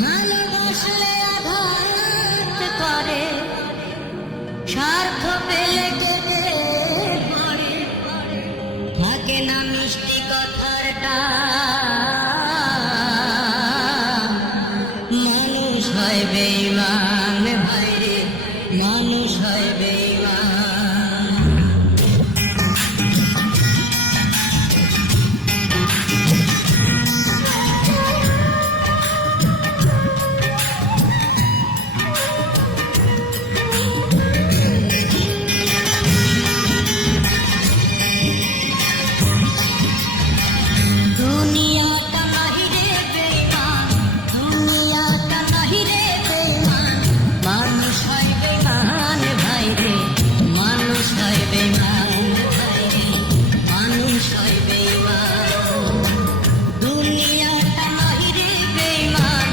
ভালোবাসলে আঘাত করে, স্বার্থ পেলে কেটে পড়ে, থাকে না মিষ্টি কথার টান। মানুষ হয় বেঈমান ভাইরে, মানুষ হয় বেঈমান। দুনিয়াটা নাহি রে বেঈমান, দুনিয়াটা নাহি রে বেঈমান। মানুষ হয় বেঈমান ভাইরে, মানুষ হয় বেঈমান ভাইরে, মানুষ হয় বেঈমান। দুনিয়াটা নাহি রে বেঈমান,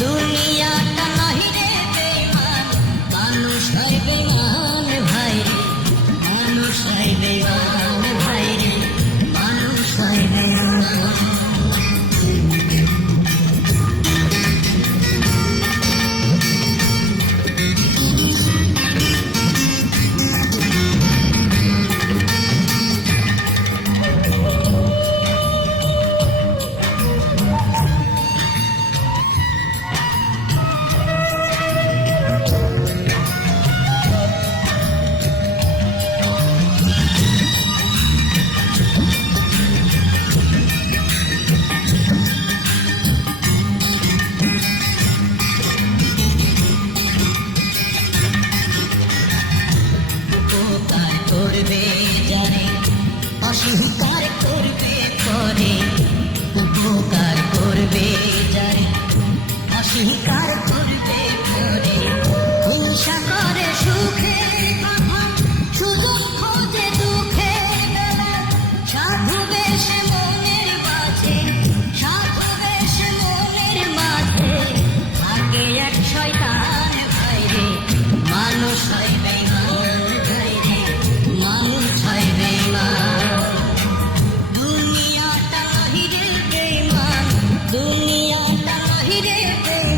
দুনিয়াটা নাহি রে বেঈমান। মানুষ হয় বেঈমান ভাইরে, মানুষ হয় বেঈমান ভাইরে, মানুষ হয় বেঈমান। উপকার করবে যারে, অস্বীকার করবে পরে। উপকার করবে যারে, অস্বীকার করবে পরে। হিংসা করে সুখে কথা, সুযোগ খোঁজে দুঃখে বেলা। সাধু বেশে মনের মাঝে, সাধু বেশে মনের মাঝে, থাকে এক শয়তান ভাইরে। মানুষ হয় বেঈমান ভাইরে, মানুষ হয় বেঈমান। দুনিয়াটা নাহি রে বেঈমান, দুনিয়াটা নাহি রে বেঈমান।